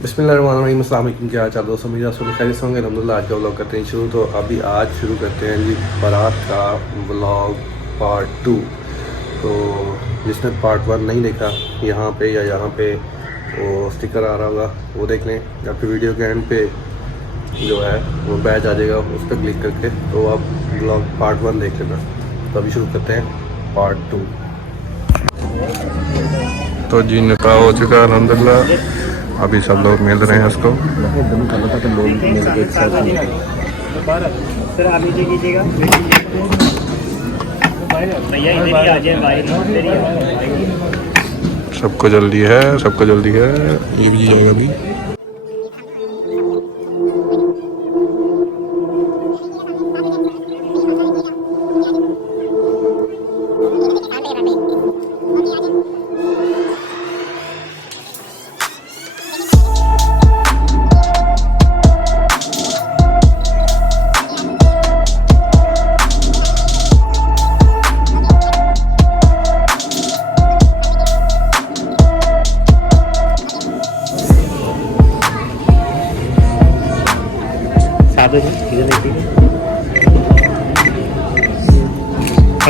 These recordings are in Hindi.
बिस्मिल्लाहिर्रहमानिर्रहीम, अस्सलाम वालेकुम। क्या हाल चाल दोस्तों, मेरे आप सब खैरियत से होंगे अल्हम्दुलिल्लाह। आज का व्लॉग करते हैं शुरू। तो अभी आज शुरू करते हैं जी बारात का व्लॉग पार्ट 2। तो जिसने पार्ट 1 नहीं देखा, यहाँ पे या यहाँ पे वो स्टिकर आ रहा होगा, वो देख लें, या फिर वीडियो के एंड पे जो है वो बैच आ जाएगा, उस पर क्लिक करके तो आप व्लॉग पार्ट 1 देख लेना। तो अभी शुरू करते हैं पार्ट 2। तो जी निकाह हो चुका है अल्हम्दुलिल्लाह। अभी सब लोग मिल रहे हैं उसको। सर आप नीचे कीजिएगा। भैया इधर ही आ जाए भाई। सबको जल्दी है, सबको जल्दी है। ये भी जाएगा अभी।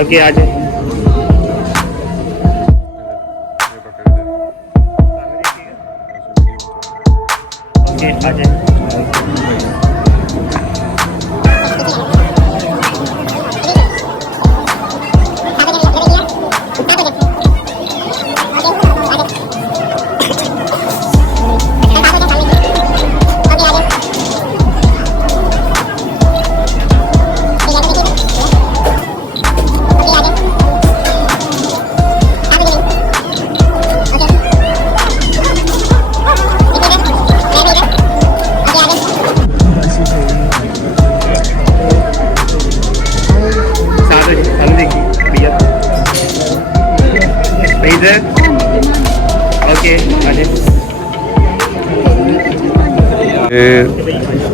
ओके आ जाए। ओके आ जाए। ओके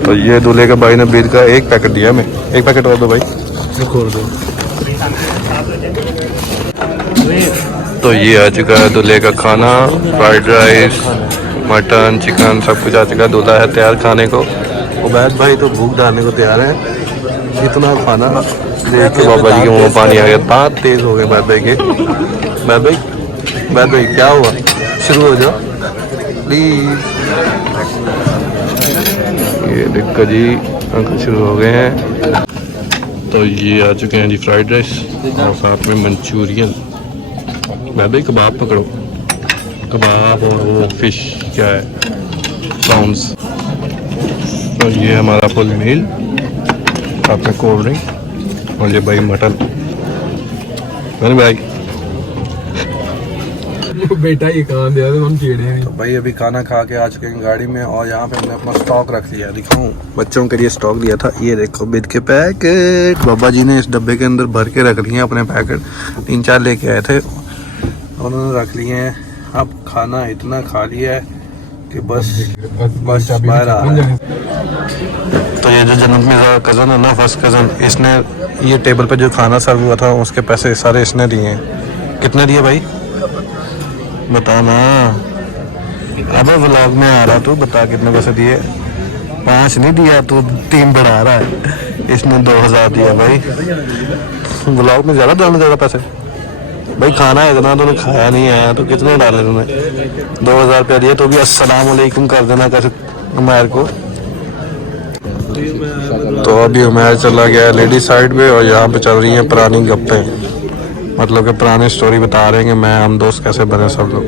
तो ये दूल्हे के भाई ने बीर का एक पैकेट दिया हमें। एक पैकेट और दो भाई, खोल दो। तो ये आ चुका है दूल्हे का खाना, फ्राइड राइस, मटन, चिकन, सब कुछ आ चुका है। दूल्हा है तैयार खाने को। उबैद भाई तो भूख डालने को तैयार है। इतना खाना देख के बाबा जी के मुँह में पानी आ गया, दांत तेज हो गए बैद भाई के। बैद भाई क्या हुआ? शुरू हो जाओ प्लीज। ये देखो जी अंकल शुरू हो गए हैं। तो ये आ चुके हैं जी फ्राइड राइस और साथ में मंचूरियन। बैद भाई कबाब पकड़ो, कबाब और वो फिश क्या है, प्रॉन्स। तो ये हमारा फुल मील, साथ में कोल्ड ड्रिंक और ये भाई मटन। मैंने भाई बेटा ये कहाँ दिया तो हम चीड़े हैं। तो भाई अभी खाना खा के आ चुके हैं गाड़ी में, और यहाँ पे हमने अपना स्टॉक रख लिया। दिखाऊं, बच्चों के लिए स्टॉक लिया था। ये देखो बिद के पैकेट बाबा जी ने इस डब्बे के अंदर भर के रख लिए हैं अपने पैकेट। 3-4 लेके आए थे, उन्होंने रख लिए हैं। अब खाना इतना खा लिया है कि बस बाहर आ रहा है। तो ये जो जन्नत में कज़न है ना, फर्स्ट कज़न, इसने ये टेबल पे जो खाना सर्व हुआ था उसके पैसे सारे इसने दिए हैं। कितने दिए भाई बता ना। अब व्लॉग में आ रहा, तू बता कितने पैसे दिए। 5 नहीं दिया, तू 3 बढ़ा रहा है। इसने 2000 दिया भाई। व्लॉग में ज़्यादा पैसे भाई। खाना इतना तो खाया नहीं आया, तो कितने डाले तूने? 2000 रुपया दिया। तो भी अस्सलाम वालेकुम कर देना कैसे उमैर को। तो अभी उमैर चला गया लेडी साइड पे, और यहाँ पे चल रही है पुरानी गप्पे, मतलब कि पुरानी स्टोरी बता रहे हैं कि हम दोस्त कैसे बने सब लोग।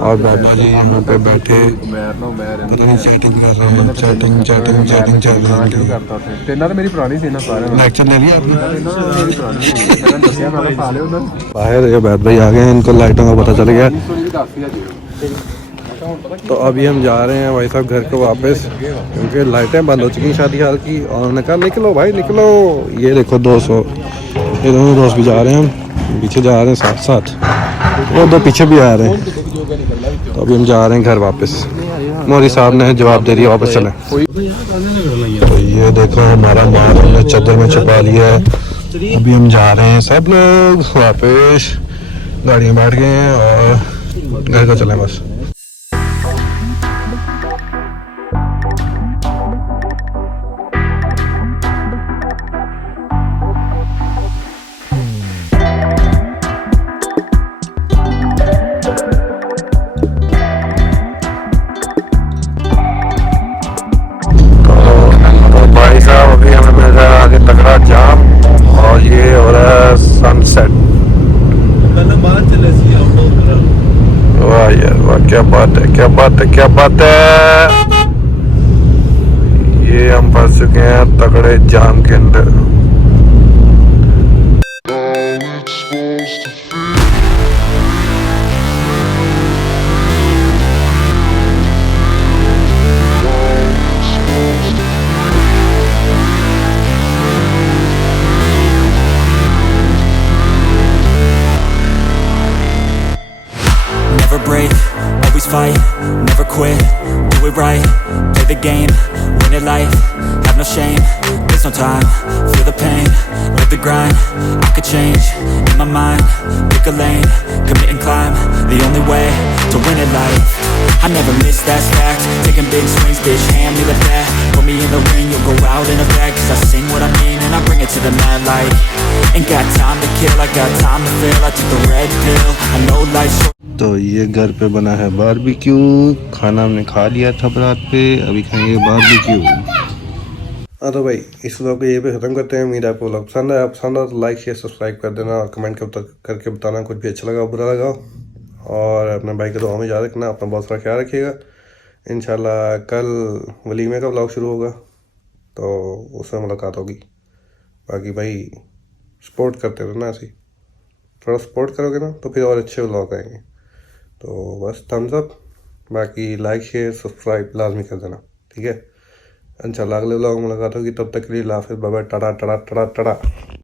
और बाबा जी यहाँ पे बैठे पता नहीं चैटिंग कर रहे हैं। चैटिंग चल रही है। तेना तो मेरी पुरानी थी ना, सारे लेक्चर ले लिया आपने? बाहर ये बैठ भाई आ गए हैं, इनको लाइटों का पता चल गया। तो अभी हम जा रहे हैं भाई साहब घर को वापस, क्योंकि लाइटें बंद हो चुकी हैं शादी हाल की। और उन्होंने कहा निकलो भाई निकलो। ये देखो 200, ये दोनों दोस्त भी जा रहे हैं, हम पीछे जा रहे हैं साथ साथ, वो 2 पीछे भी आ रहे हैं। तो अभी हम जा रहे हैं घर वापस। मौली साहब ने जवाब दे दिया वापस चलें। तो ये देखो हमारा माल हमने चादर में छुपा लिया है। अभी हम जा रहे हैं सब लोग वापस, गाड़ी में बैठ गए हैं और घर को चलें बस। वाह यार वाह, क्या बात है क्या बात है क्या बात है। ये हम फंस चुके हैं तगड़े जाम के अंदर। Never break, always fight, never quit, do it right, play the game, win it life, have no shame, there's no time, feel the pain, live the grind, I could change, in my mind, pick a lane, commit and climb, the only way to win it life, I never miss that fact, taking big swings, bitch, hand me the bat, put me in the ring, you'll go out in a bag, cause I sing what I mean and I bring it to the mad light, ain't got time to kill, I got time to feel, I took the red pill, I know life's short. तो ये घर पे बना है बारबेक्यू, खाना हमने खा लिया था रात पे, अभी खाएंगे बारबेक्यू। हाँ तो भाई इस व्लॉग को यहीं पे ख़त्म करते हैं। उम्मीद है आपको व्लॉग पसंद आया, पसंद आया तो लाइक शेयर सब्सक्राइब कर देना और कमेंट करके बताना कुछ भी अच्छा लगा बुरा लगा। और अपने भाई को दुआ में याद रखना, अपना बहुत सारा ख्याल रखिएगा। इंशाल्लाह कल वलीमे का व्लॉग शुरू होगा तो उसमें मुलाकात होगी। बाकी भाई सपोर्ट करते रहना, ऐसे ही थोड़ा सपोर्ट करोगे ना तो फिर और अच्छे व्लॉग आएंगे। तो बस थम्स अप, बाकी लाइक शेयर सब्सक्राइब लाजमी कर देना, ठीक है। इंशाल्लाह अगले व्लॉग में मुलाकात होगी, तब तक के लिए हाफिज़, बाय बाय, टाटा टाटा टाटा टाटा।